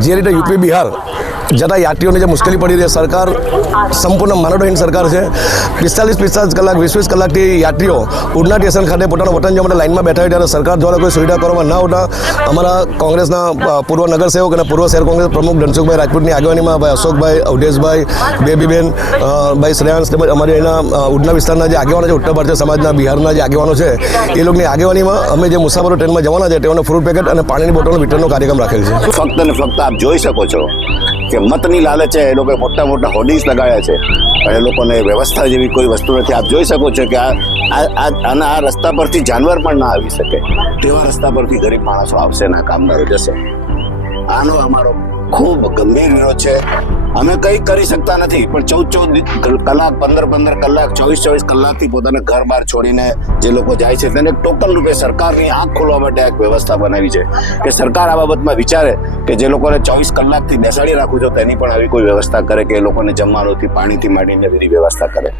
જે રીતે યુપી બિહાર જતા યાત્રીઓને જે મુશ્કેલી પડી રહી સરકાર સંપૂર્ણ માનવહીન સરકાર છે. પિસ્તાલીસ પિસ્તાલીસ કલાક, વીસ વીસ કલાકથી યાત્રીઓ ઉડના સ્ટેશન ખાતે પોતાના વતન જવા માટે લાઇનમાં બેઠા હોય ત્યારે સરકાર દ્વારા કોઈ સુવિધા કરવામાં ના આવતા અમારા કોંગ્રેસના પૂર્વ નગરસેવક અને પૂર્વ શહેર કોંગ્રેસ પ્રમુખ ધનસુખભાઈ રાજપૂતની આગેવાનીમાં ભાઈ અશોકભાઈ, અવધેશભાઈ, બેબીબેન ભાઈ શ્રેયાંશ તેમજ અમારી એના ઉડના વિસ્તારના જે આગેવાનો છે ઉત્તર ભારતીય સમાજના બિહારના જે આગેવાનો છે, એ લોકોની આગેવાનીમાં અમે જે મુસાફરો ટ્રેનમાં જવાના છે, તેઓને ફ્રૂટ પેકેટ અને પાણીની બોટલનું વિતરણનો કાર્યક્રમ રાખેલ છે. ફક્ત ને ફક્ત આપ જોઈ શકો છો કે મતની લાલચે એ લોકોએ મોટા મોટા હોર્ડિંગ્સ લગાવ્યા છે. પણ એ લોકોને વ્યવસ્થા જેવી કોઈ વસ્તુ નથી. આપ જોઈ શકો છો કે આ આના આ રસ્તા પરથી જાનવર પણ ના આવી શકે. તેવા રસ્તા પરથી ગરીબ માણસો આવશે ના કામદારો જશે. આનો અમારો ખૂબ ગંભીર વિરોધ છે. અમે કંઈ કરી શકતા નથી, પણ ચૌદ ચૌદ કલાક પંદર પંદર કલાક ચોવીસ ચોવીસ કલાકથી પોતાના ઘર બહાર છોડીને જે લોકો જાય છે, તેને ટોકન રૂપે સરકારની આંખ ખોલવા માટે એક વ્યવસ્થા બનાવી છે. કે સરકાર આ બાબતમાં વિચારે કે જે લોકોને ચોવીસ કલાકથી બેસાડી રાખવું છો તેની પણ આવી કોઈ વ્યવસ્થા કરે કે એ લોકોને જમવાનુંથી, પાણીથી માંડીને બધી વ્યવસ્થા કરે.